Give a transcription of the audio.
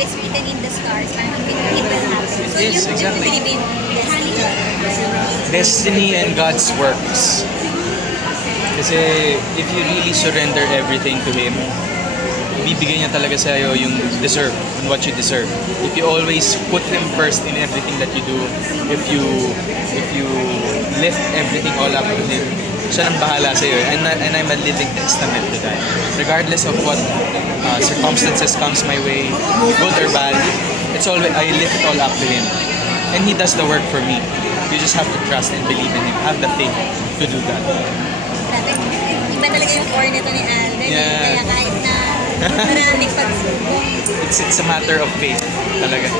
it's written in the stars, parang it will happen. So Yes, you exactly. believe in destiny. Destiny and God's works. Kasi if you really surrender everything to Him, ibibigay niya talaga sa'yo yung deserve and what you deserve. If you always put Him first in everything that you do, if you lift everything all up to Him, siya nang bahala sa'yo. And I'm a living testament to that. Regardless of what circumstances comes my way, good or bad, I lift it all up to Him. And He does the work for me. You just have to trust and believe in Him. Have the faith to do that. Iba talaga yung core nito ni Alden. Yeah. Kaya kahit na maraming pagsubok. It's a matter of faith talaga.